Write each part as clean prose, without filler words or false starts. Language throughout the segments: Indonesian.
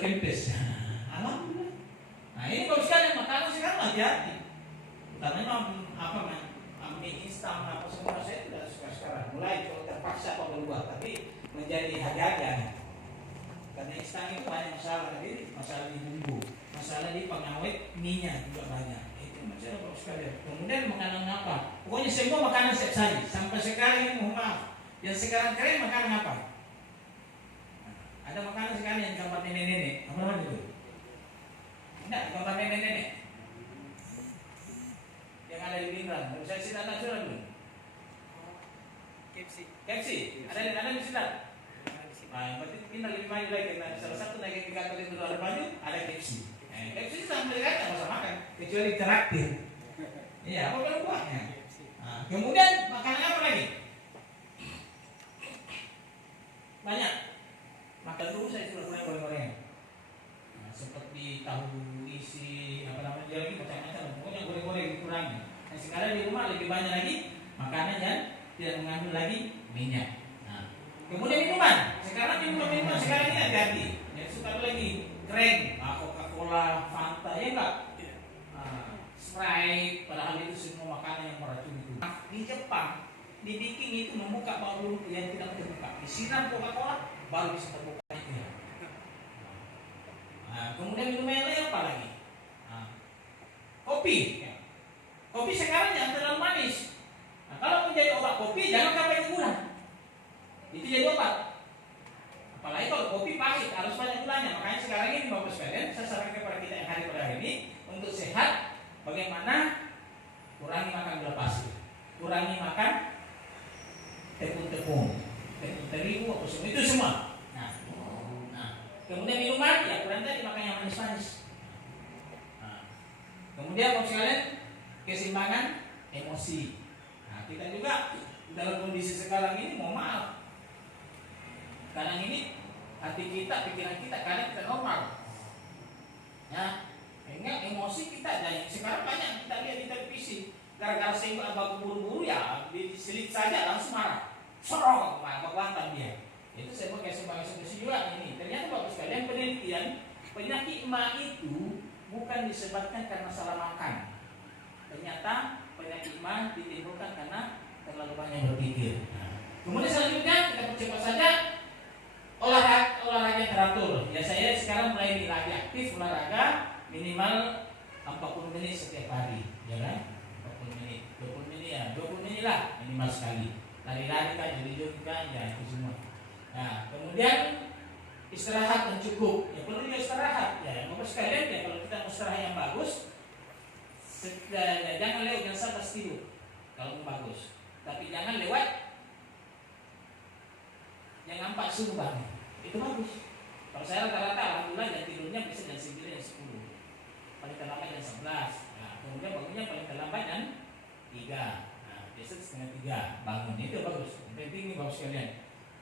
kempes. Alhamdulillah. Nah ini kalau sekalian makanan sekarang hati-hati. Karena mie instan apa semua saya tidak suka sekarang. Mulai kalau terpaksa apa berubah, tapi menjadi hati-hati. Karena instan itu banyak masalah di bumbu, masalah di pengawet minyak juga banyak. Itu masalah kalau sekalian. Kemudian makanan apa? Pokoknya semua makanan siap saji. Sampai sekarang ini mohon maaf, yang sekarang keren makanan apa? Ada makanan sekarang yang gambar nenek-nenek. Apa namanya itu? Enggak, gambar nenek-nenek. Yang ada di pinggang. Saya silat nasional dulu. Kepsi. Ada di silat. Nah, berarti kita lebih maju lagi. Nah, salah satu naik indikator itu luar maju ada kepsi. Kepsi sama mereka masa makan, kecuali traktir. Iya, apa kalau buahnya? Nah, kemudian makanan apa lagi? Banyak. Makan dulu saya sudah mulai goreng-goreng. Nah, seperti tahu isi apa namanya lagi macam-macam. Pokoknya goreng-goreng dikurangi. Nah, sekarang di rumah lebih banyak lagi makanan yang tidak mengandung lagi minyak. Nah, kemudian minuman. Sekarang minuman sekarang ini hati-hati. Yang suka lagi keren, Coca-Cola, Fanta, ya enggak? Sprite, padahal itu semua makanan yang meracuni itu. Di Jepang dibikin itu membuka baru yang tidak terbuka. Disiram Coca-Cola baru bisa terbuka itu ya. Nah, kemudian minuman yang lain apa lagi? Nah, kopi. Ya. Kopi sekarang jangan terlalu manis. Nah, kalau menjadi obat kopi jangan sampai gula. Itu jadi obat. Apalagi kalau kopi pahit harus banyak gulanya. Makanya sekarang ini Bapak sekalian, saya sarankan kepada kita yang hari pada hari ini untuk sehat, bagaimana kurangi makan gula pasir, kurangi makan tepung-tepung, terigu apa semua itu semua. Nah, kemudian minuman ya kurang tadi makan yang manis-manis. Nah, kemudian Bapak sekalian keseimbangan emosi. Nah, kita juga dalam kondisi sekarang ini mohon maaf. Kadang ini hati kita, pikiran kita kadang kita normal. Ya, sehingga emosi kita dan sekarang banyak kita lihat di televisi. Gara-gara saya buru-buru ya diselit saja langsung marah. Sorong, bantah dia. Itu saya pakai sebagai solusi juga ini. Ternyata Bapak sekalian penelitian penyakit ma itu bukan disebabkan karena salah makan. Ternyata penyakit ma ditimbulkan karena terlalu banyak berpikir. Kemudian selanjutnya kita percepat saja. Olahraga teratur. Ya saya sekarang mulai lagi aktif olahraga minimal 40 menit setiap hari, ya kan? 40 menit, 20 menit ya, 20 menit lah minimal sekali. Lari-lari kan, jogging kan, ya itu semua. Nah, kemudian istirahat yang cukup. Ya perlu juga istirahat. Ya, Bapak sekalian ya kalau kita mau istirahat yang bagus, jangan lewat yang sampai tidur. Kalau mau bagus, tapi jangan lewat yang 4 subuh bangun. Itu bagus. Kalau saya rata-rata alhamdulillah jam tidurnya bisa jam 9 jam 10. Paling terlambat jam 11. Nah, kemudian bangunnya paling terlambat jam 3. Nah, biasa setengah 3 bangun. Itu bagus. Yang penting ini bagus sekalian.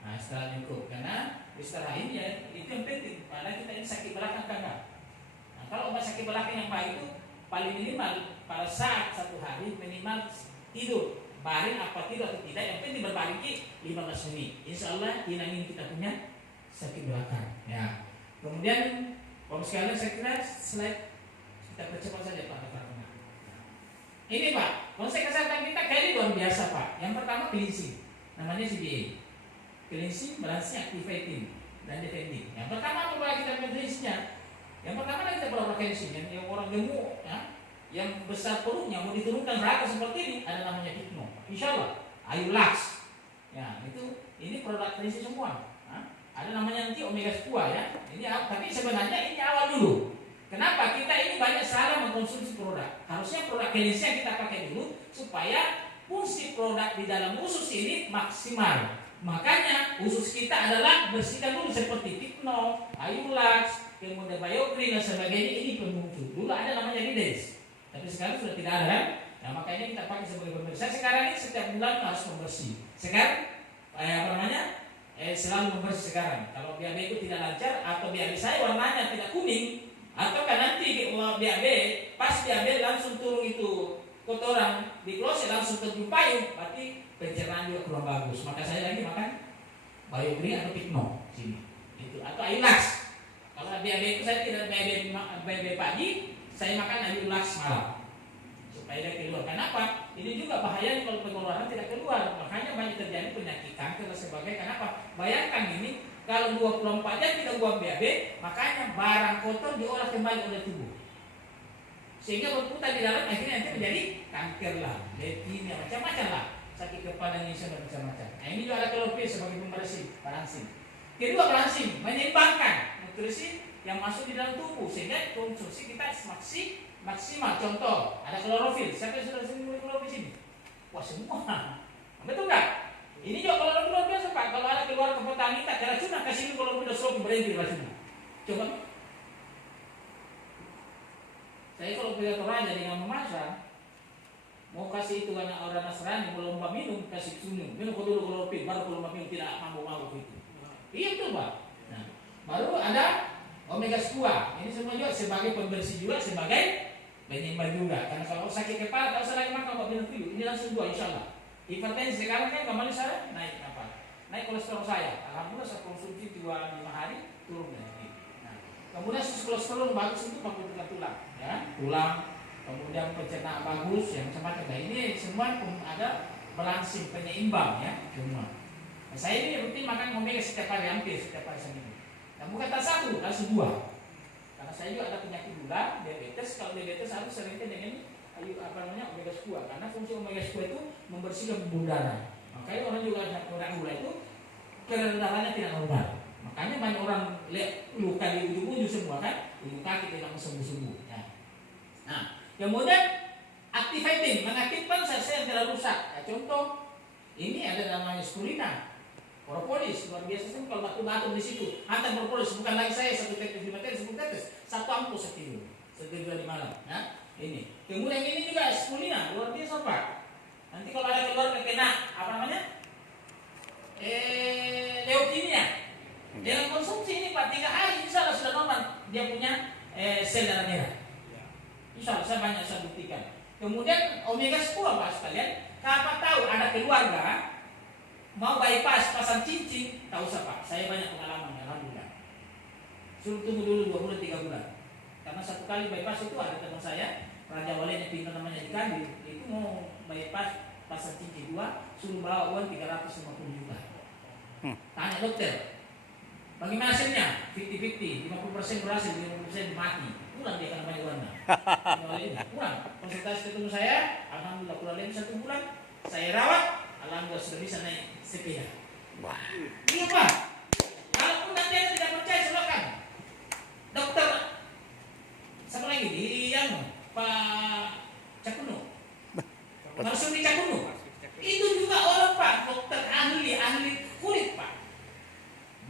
Nah, istirahat cukup karena istirahat ini ya, itu yang penting. Karena kita ini sakit belakang kan. Nah, kalau obat sakit belakang yang baik itu paling minimal pada saat 1 hari minimal tidur. Baring apa tidur atau tidak, yang penting berbaring 15 menit. Insya Allah hilangin kita punya sakit belakang. Ya. Kemudian Bapak sekalian saya kira slide kita percepat saja Pak. Ini Pak, konsep kesehatan kita kali ini luar biasa Pak. Yang pertama cleansing, namanya CBA. Cleansing, balancing, activating, dan defending. Yang pertama apa kita cleansingnya? Yang pertama kita berolah cleansing, yang orang gemuk, ya, yang besar perutnya mau diturunkan berat seperti ini, ada namanya Hipno. Insya Allah, Ayu Lux. Ya, ini produk cleansing semua. Ada namanya nanti omega 10 ya. Ini tapi sebenarnya ini awal dulu. Kenapa kita ini banyak salah mengkonsumsi produk? Harusnya produk cleansing yang kita pakai dulu supaya fungsi produk di dalam usus ini maksimal. Makanya usus kita adalah bersihkan dulu seperti Hipno, Ayu Lux, kemudian BioGreen dan sebagainya. Ini pemuncul. Dulu ada namanya Rides. Tapi sekarang sudah tidak ada. Nah, makanya kita pakai sebagai pembersih. Sekarang ini setiap bulan harus membersih. Sekarang selalu membersih sekarang. Kalau BAB itu tidak lancar atau BAB saya warnanya tidak kuning, atau kan nanti BAB pas BAB langsung turun itu kotoran di kloset langsung terjun payung, berarti pencernaan juga kurang bagus. Maka saya lagi makan BioGreen atau Hipno sini. Itu atau Ayu Lux. Kalau Kalau BAB itu saya tidak BAB pagi, saya makan ayam ulas malam supaya dia keluar. Kenapa? Ini juga bahaya kalau pengeluaran tidak keluar. Makanya banyak terjadi penyakit kanker dan sebagainya. Kenapa? Bayangkan ini, kalau 24 jam tidak buang BAB, makanya barang kotor diolah kembali oleh tubuh. Sehingga berputar di dalam, akhirnya nanti menjadi kanker lah, leukemia, macam-macam lah. Sakit kepala ini dan macam-macam. Nah, ini juga ada klorofil sebagai pembersih, balancing. Kedua, balancing, menyeimbangkan nutrisi yang masuk di dalam tubuh sehingga konsumsi kita maksimal. Contoh, ada klorofil. Siapa yang sudah sering minum klorofil sini? Wah, semua. Betul nggak? Ini juga kalau luar biasa Pak. Kalau ada keluar ke petani tak ada racun, kasih minum klorofil sudah berhenti racunnya. Coba. Saya kalau punya raja dengan memasak, mau kasih itu karena orang Nasrani belum lomba minum, kasih minum dulu klorofil, baru kalau lomba minum tidak mabuk-mabuk itu. Iya betul Pak. Nah, baru ada omega 2. Ini semua juga sebagai pembersih juga, sebagai penyeimbang juga. Karena kalau sakit kepala, tak usah lagi makan obat minum dulu. Ini langsung 2 insya Allah. Hipertensi sekarang kan kemarin saya naik apa? Naik kolesterol saya. Alhamdulillah saya konsumsi 2-5 hari turun lagi. Nah, kemudian kolesterol bagus itu pembentukan tulang, ya tulang. Kemudian pencernaan bagus, yang macam-macam. Nah, ini semua ada balancing penyeimbang ya semua. Nah, saya ini rutin makan omega setiap hari, hampir setiap hari seminggu. Nah, bukan tak satu, langsung 2. Karena saya juga ada penyakit gula, diabetes. Kalau diabetes harus seringkan dengan omega 2. Karena fungsi omega 2 itu membersihkan pembuluh darah. Makanya orang juga orang gula itu kadar darahnya tidak normal. Makanya banyak orang luka di ujung-ujung semua kan, ujung kaki tidak sembuh-sembuh. Ya. Nah, kemudian activating, mengaktifkan sel-sel yang tidak rusak. Ya, contoh, ini ada namanya spirulina, propolis, luar biasa sih kalau batu-batu di situ. Hantar propolis, bukan lagi saya 1 tetes 5 tetes 10 tetes, 1 ampul sekilo, sekilo di malam. Nah, ini. Kemudian ini juga spirulina, luar biasa Pak. Nanti kalau ada keluarga kena apa namanya, leukemia, dengan konsumsi ini Pak 3 hari insya Allah sudah normal dia punya sel darah merah. Insya Allah saya banyak saya buktikan. Kemudian omega 10 Pak sekalian, kapan tahu ada keluarga mau bypass pasang cincin, tak usah Pak. Saya banyak pengalaman, alhamdulillah. Suruh tunggu dulu 2 bulan 3 bulan. Karena 1 kali bypass itu ada teman saya, Raja Wali yang pintar namanya di Kandir, itu mau bypass pasang cincin 2, suruh bawa uang 350 juta. Tanya dokter, bagaimana hasilnya? 50-50, 50% berhasil, 50% mati. Pulang dia akan banyak uangnya. Pulang. Konsultasi ketemu saya, alhamdulillah pulang lagi 1 bulan, saya rawat, alhamdulillah sudah bisa naik sepeda. Wah. Iya Pak. Kalaupun nanti Anda tidak percaya silakan. Dokter, siapa lagi di Pak Cakuno, Marsudi Cakuno. Itu juga orang Pak, dokter ahli kulit Pak.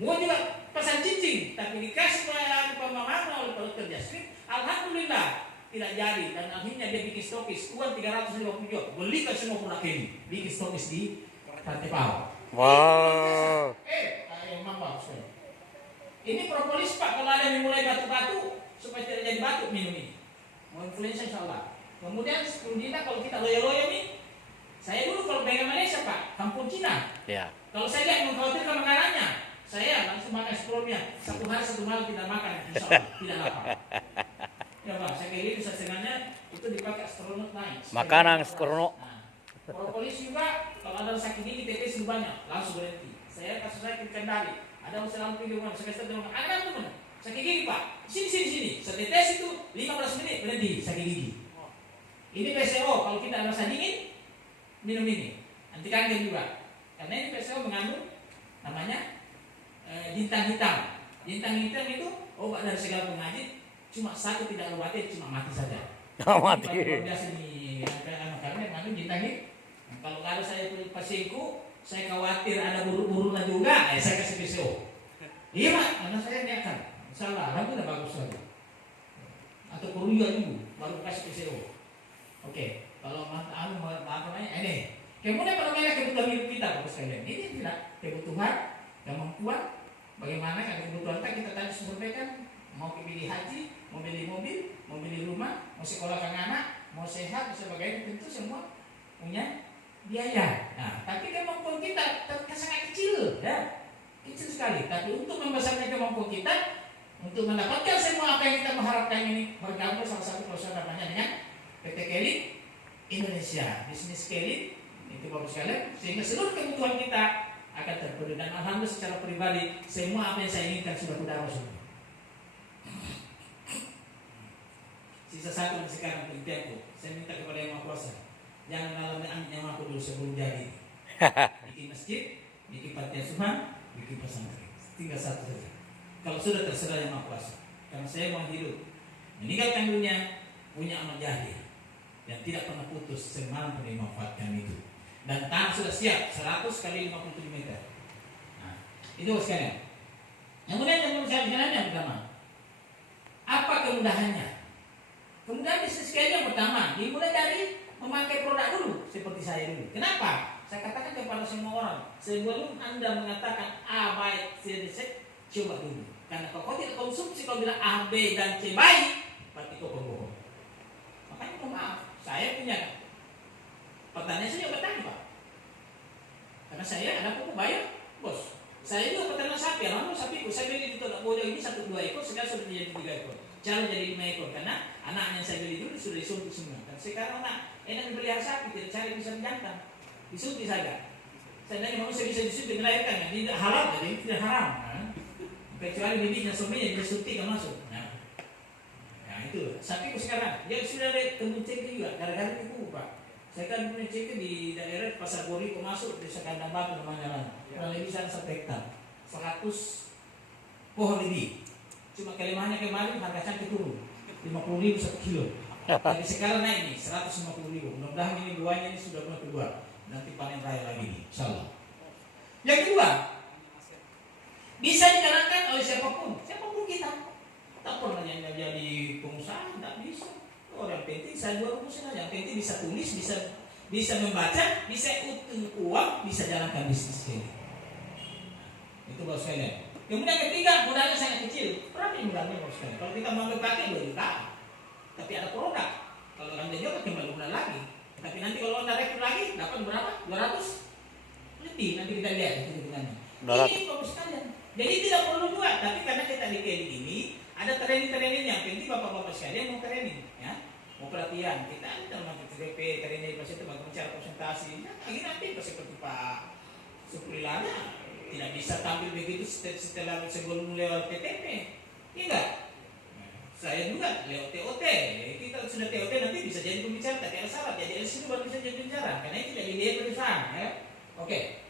Mau juga pasang cincin, tapi dikasih pemahaman oleh dokter Jasmin, alhamdulillah tidak jadi. Dan akhirnya dia bikin stokis uang 350 juta, belikan semua produk ini, bikin stokis di Pantai Pau. Wow. Ini propolis Pak, kalau ada yang mulai batu-batu supaya tidak jadi batuk minum ini. Mau influenza insyaallah. Kemudian spirulina kalau kita loyo-loyo nih, saya dulu kalau pegang Malaysia Pak, kampung Cina. Ya. Kalau saya lihat mengkhawatirkan makanannya, saya langsung makan spirulina. 1 hari 1 malam tidak makan, insyaallah tidak lapar. Ya Pak, saya kira itu setengahnya itu dipakai astronot naik. Makanan astronot. Nah, propolis juga kalau ada sakit gigi tetes banyak, langsung berhenti. Saya kasus saya ke Kendari, ada usaha video saya kasih tahu ada tuh sakit gigi Pak, sini. Setetes itu 15 menit berhenti sakit gigi. Ini PCO, kalau kita rasa dingin minum ini, anti kanker juga. Karena ini PCO mengandung namanya bintang hitam. Bintang hitam itu obat dari segala penyakit, cuma satu tidak obatin, cuma mati saja. Mati. Biasa nih, karena mengandung bintang hitam. Kalau saya punya pasienku, saya khawatir ada buru-burunya juga, saya kasih PCO. Iya Pak, karena saya niatkan, salah, alhamdulillah bagus saja. Atau kuruya dulu, baru kasih PCO. Oke, kalau apa namanya ini. Kemudian kalau mereka kebutuhan hidup kita, bagus sekalian. Ini tidak kebutuhan, kemampuan. Bagaimana kalau kebutuhan kita tadi sampaikan, mau pilih haji, mau beli mobil, mau beli rumah, mau sekolahkan anak, mau sehat, sebagainya, tentu semua punya biaya. Nah, tapi kemampuan kita sangat kecil, ya, kecil sekali. Tapi untuk membesarkan kemampuan kita, Untuk mendapatkan semua apa yang kita mengharapkan ini, bergabung salah satu perusahaan namanya dengan PT Kelly Indonesia Business Kelly. Itu bagus sekali, sehingga seluruh kebutuhan kita akan terpenuhi. Dan alhamdulillah secara pribadi semua apa yang saya inginkan sudah kudapat semua. Sisa satu sekarang impianku, saya minta kepada Yang Maha Kuasa, jangan alami yang aku dulu sebelum jadi. Bikin masjid, bikin panti asuhan, bikin pesantren. Tinggal satu saja. Kalau sudah terserah Yang Maha Kuasa. Karena saya mau hidup, meninggalkan dunia, punya amal jahil yang tidak pernah putus semalam pun dimanfaatkan itu. Dan tanah sudah siap 100 kali 57 meter. Nah, itu sekalian. Kemudian yang saya bicara yang pertama, apa kemudahannya? Kemudahan bisnis yang pertama dimulai dari memakai produk dulu seperti saya dulu. Kenapa? Saya katakan kepada semua orang, sebelum Anda mengatakan A baik, C, coba dulu. Karena kalau kau tidak konsumsi, kau bilang A, B, dan C baik, berarti kau pembohong. Makanya mohon maaf, saya punya pertanyaan saya bertanya Pak. Karena saya ada pupuk bayar, bos. Saya juga peternak sapi, alhamdulillah sapiku. Saya beli di tolak bodoh ini 1-2 ekor, sekarang sudah jadi 3 ekor. Calon jadi 5 ekor, karena anak yang saya beli dulu sudah disuntik semua. Dan sekarang anak enak beli sapi, tidak cari bisa menjantan, disuntik saja. Saya tanya manusia bisa disuntik melahirkan, ya? Tidak halal, jadi tidak haram. Nah, kecuali bibitnya suaminya disuntik kan masuk. Nah itu sapiku sekarang, dia sudah ada kebun cengkeh juga, gara-gara itu Pak. Saya kan punya cengkeh di daerah Pasar Boriko masuk desa Kandang Batu namanya, kurang lebih sana 1 hektar, 100 pohon lebih. Cuma kelemahannya kemarin harga cengkeh turun 50.000 1 kilo. Jadi sekarang naik nih 150.000. Mudah-mudahan ini buahnya ini sudah mulai keluar. Nanti panen raya lagi nih, insyaallah. Yang kedua, bisa dijalankan oleh siapapun kita. Tak pernah yang jadi pengusaha, tidak bisa. Orang penting saya jual rumus saja. Yang penting bisa tulis, bisa membaca, bisa utang uang, bisa jalankan bisnis ini. Itu bagus sekali. Kemudian ketiga, modalnya sangat kecil. Berapa modalnya bagus sekali? Kalau kita mau pakai 2 juta, tapi ada produk. Kalau Anda jual kembali bulan lagi. Tapi nanti kalau Anda rekrut lagi, dapat berapa? 200 lebih. Nanti kita lihat hitungannya. Ini bagus sekali. Jadi tidak perlu buat, tapi karena kita di Kelly ini ada training yang penting bapak-bapak sekalian mau training, ya, mau pelatihan. Kita ada nama TDP, training pas itu bagaimana cara presentasi. Nah, lagi nanti seperti Pak Supriyana tidak bisa tampil begitu setelah sebelum lewat PTP, enggak. Saya juga lewat TOT. Kita sudah TOT nanti bisa jadi pembicara, tapi ada syarat jadi LC baru bisa jadi pembicara, karena itu jadi dia perusahaan, ya. Oke.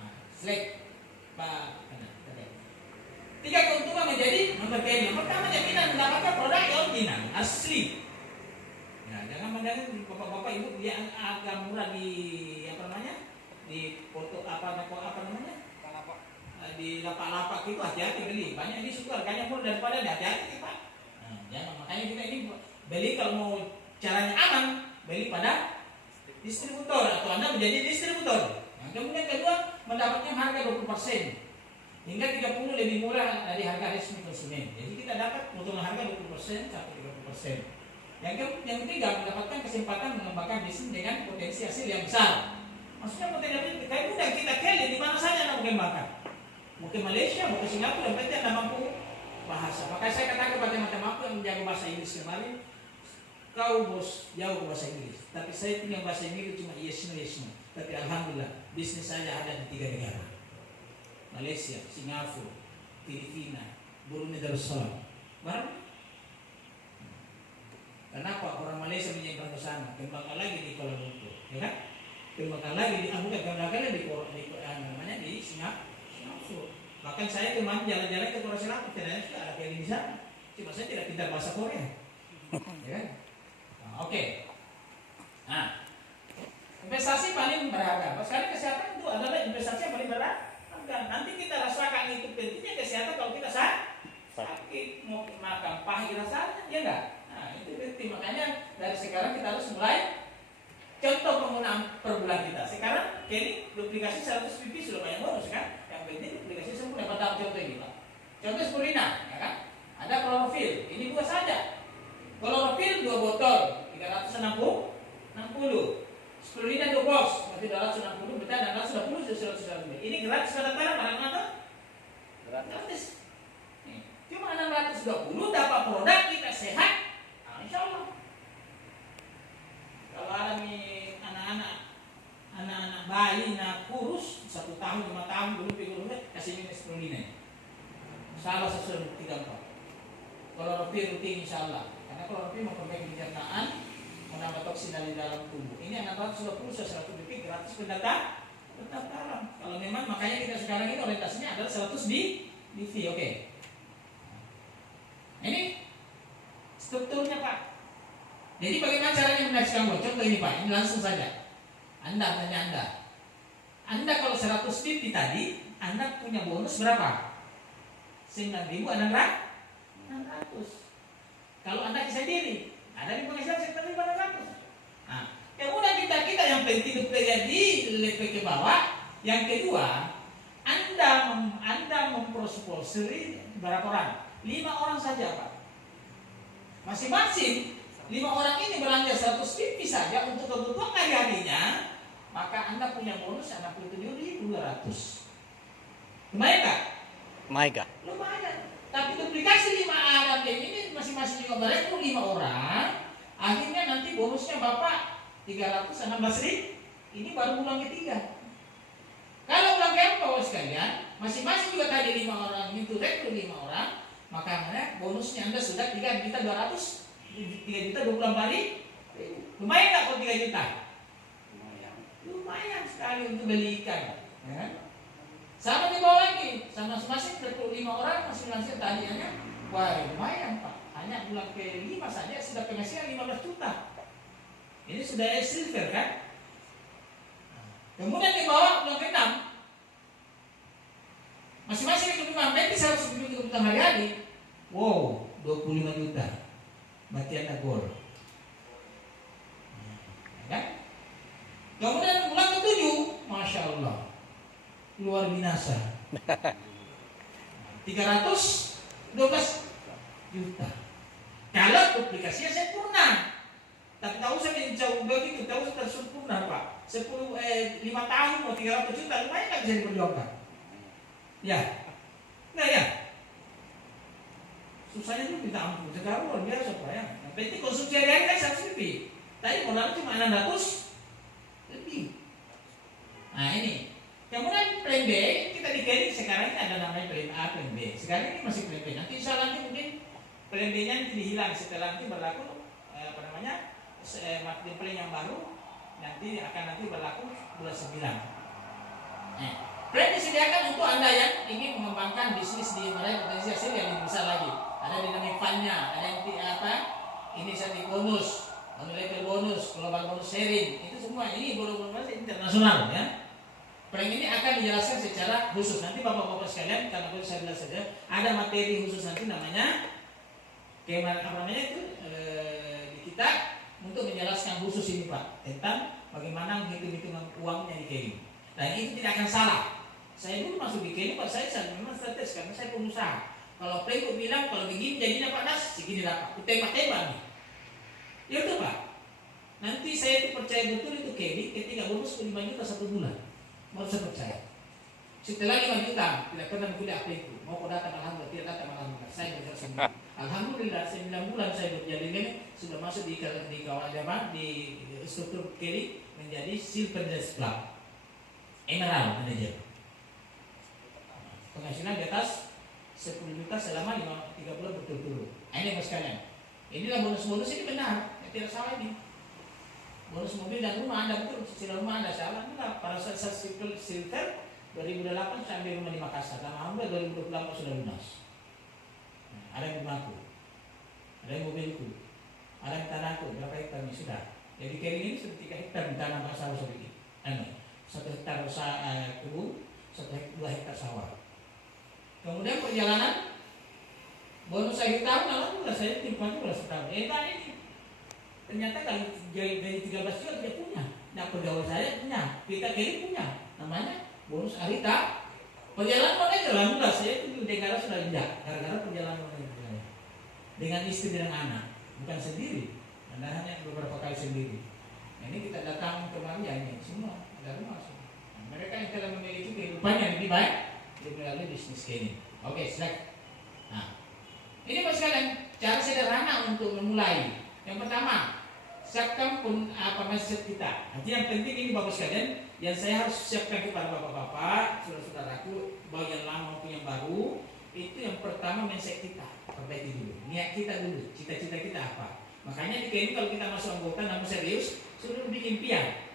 Nah, selek Pak. 3 keuntungan menjadi memperkaya. Yang pertama, jaminan mendapatkan produk yang original, asli. Ya, jangan mendengar bapak-bapak ibu yang agak murah di apa namanya, di foto apa namanya, di lapak-lapak itu hati-hati beli. Banyak ini suka harganya murah daripada hati-hati Pak. Nah, jangan, makanya kita ini beli kalau mau caranya aman, beli pada distributor atau Anda menjadi distributor. Nah, kemudian kedua, mendapatkan harga 20%. Hingga 30 lebih murah dari harga resmi konsumen. Jadi kita dapat potongan harga 20% sampai 30%. Yang ketiga, mendapatkan kesempatan mengembangkan bisnis dengan potensi hasil yang besar. Maksudnya potensi kayak mudah kita Kelly di mana saja Anda mengembangkan. Mau ke Malaysia, mau ke Singapura, yang penting Anda mampu bahasa. Makanya saya katakan kepada teman-teman aku yang menjaga bahasa Inggris kemarin, kau bos jauh ke bahasa Inggris. Tapi saya punya bahasa Inggris cuma yes no. Tapi alhamdulillah bisnis saya ada di 3 negara. Malaysia, Singapura, Filipina, Brunei Darussalam. Baru. Kenapa orang Malaysia menyeberang ke sana? Kembangkan lagi di Kuala Lumpur, ya kan? Kembangkan lagi di kembangkan di Singapura. Bahkan saya kemarin jalan-jalan ke Korea Selatan, ternyata sudah ada yang di sana. Cuma saya tidak pintar bahasa Korea, ya kan? Nah, oke. Nah, investasi paling berharga. Sekarang kesehatan itu adalah investasi yang paling berharga. Nanti kita rasakan itu pentingnya kesehatan kalau kita sakit, mau makan pahit rasanya, ya enggak? Nah itu penting, makanya dari sekarang kita harus mulai contoh penggunaan per bulan kita. Sekarang Kelly duplikasi 100 pipi sudah banyak bonus kan? Yang penting duplikasi sempurna. Pada contoh ini Pak. Contoh spirulina, ya kan? Ada klorofil, ini buah saja. Klorofil 2 botol, 360. Spirulina 2 box, berarti 260, berarti ada 120, 120. Ini gratis pendaftaran, barang apa? Gratis. Cuma tahun, 5 tahun, belum kasih minus 10 liner. Salah sesuai 34. Kalau rutin insya Allah. Karena kalau rutin memperbaiki pencernaan, menambah toksin dari dalam tubuh. Ini 620 100 bp gratis pendaftaran. Kalau memang makanya kita sekarang ini orientasinya adalah 100 BV. Oke. Ini strukturnya Pak. Jadi bagaimana caranya menyaksikan gol? Contoh ini Pak, ini langsung saja. Anda tanya Anda kalau 100 BV tadi, Anda punya bonus berapa? 9.600. Kalau Anda sendiri, ada di penghasilan 9.600. Nah, kemudian kita yang penting terjadi lebih ke bawah. Yang kedua, Anda memsponsori berapa orang? 5 orang saja Pak. Masing-masing 5 orang ini belanja 100 BV saja untuk kebutuhan hari-harinya, maka Anda punya bonus 67.200. Lumayan Kak? Lumayan. Tapi duplikasi 5 Arab ini masing-masing juga berekor 5 orang. Akhirnya nanti bonusnya Bapak 316.000. Ini baru bulan ketiga. Kalau bulan keempat sekalian, masing-masing juga tadi 5 orang itu rekrut 5 orang, maka bonusnya Anda sudah 3.200. 3.024.000. Lumayan nggak kalau 3 juta? Lumayan sekali untuk beli ikan. Ya. Sama di bawah lagi, sama masing-masing rekrut 5 orang, masing-masing tadinya, wah lumayan Pak. Hanya bulan ke-5 saja sudah penghasilan 15 juta. Ini sudah silver kan? Kemudian di bawah bulan ke-6, masing-masing rekrut 5, berarti 100 juta hari-hari. Wow, 25 juta. Berarti Anda gol. Kan? Kemudian bulan ke-7, Masya Allah, luar binasa. 312 juta. Kalau duplikasinya sempurna. Tapi tahu saya jauh begitu, tahu sudah sempurna Pak. 5 tahun mau 300 juta, lumayan nggak bisa diperjuangkan? Ya, nah ya. Susahnya itu minta ampun. Sekarang luar biasa Pak ya. Yang penting konsumsi hari-hari kan 100 lebih. Tadi modal cuma 600 lebih. Nah ini. Kemudian plan B kita dikirim sekarang ini ada namanya plan A, plan B. Sekarang ini masih plan B. Nanti insya Allah mungkin plan B-nya nanti hilang setelah nanti berlaku marketing plan yang baru nanti akan berlaku bulan 9. Plan disediakan untuk Anda yang ingin mengembangkan bisnis di meraih potensi hasil yang lebih besar lagi. Ada dinamik fund-nya, ada yang inisiatif bonus, level bonus, global bonus sharing, itu semua ini bonus internasional ya. Plan ini akan dijelaskan secara khusus. Nanti Bapak-bapak sekalian, karena boleh saya bilang saja, ada materi khusus nanti namanya di kita untuk menjelaskan khusus ini Pak tentang bagaimana hitung-hitungan uangnya dikirim. Dan itu tidak akan salah. Saya dulu masuk di kirim Pak, saya memang strategis karena saya pengusaha. Kalau playbook bilang kalau begini jadinya Pak Nas segini dapat, tembak-tembak nih. Ya udah Pak. Nanti saya itu percaya betul itu kirim ketika bonus 5 juta 1 bulan. Baru saya percaya. Setelah 5 juta tidak pernah kuliah apa itu. Mau kau datang alhamdulillah, tidak datang alhamdulillah. Saya belajar sendiri. Alhamdulillah 9 bulan saya bekerja ini sudah masuk di kawan zaman di struktur kirim menjadi Silver Club. Emerald manager. Penghasilan di atas 10 juta selama 3 bulan berturut-turut. Ini Mas sekalian. Inilah bonus-bonus ini benar, tidak salah ini. Bonus mobil dan rumah Anda betul, cicilan rumah Anda salah. Enggak, pada saat silver 2008 saya ambil rumah di Makassar. Dan alhamdulillah 2028 sudah lunas. Ada yang rumahku, ada yang mobilku, ada yang tanahku, berapa hektar ini sudah. Jadi kering ini sudah 3 hektar di tanah Pak Sawah sedikit. 1 hektar kebun, 2 hektar sawah. Kemudian perjalanan bonus saya tahun, alhamdulillah saya timpan juga setahun. Ini ternyata kalau dari 13 juta dia punya. Nah pegawai saya punya, kita kiri punya. Namanya bonus Arita. Perjalanan mana alhamdulillah saya itu di negara sudah indah. Gara-gara perjalanan mana dengan istri dan anak, bukan sendiri. Anda hanya beberapa kali sendiri. Nah, ini kita datang kemarin ya ini semua ada rumah semua. Nah, mereka yang telah memiliki kehidupan yang lebih baik melalui bisnis ini. Oke, silakan. Nah, ini Mas sekalian cara sederhana untuk memulai. Yang pertama, siapkan pun apa mindset kita. Nanti yang penting ini bapak sekalian, yang saya harus siapkan kepada bapak-bapak, saudara-saudaraku, baik yang lama maupun yang baru, itu yang pertama mindset kita, perbaiki dulu, niat kita dulu, cita-cita kita apa. Makanya di KMI kalau kita masuk anggota namun serius, suruh bikin impian.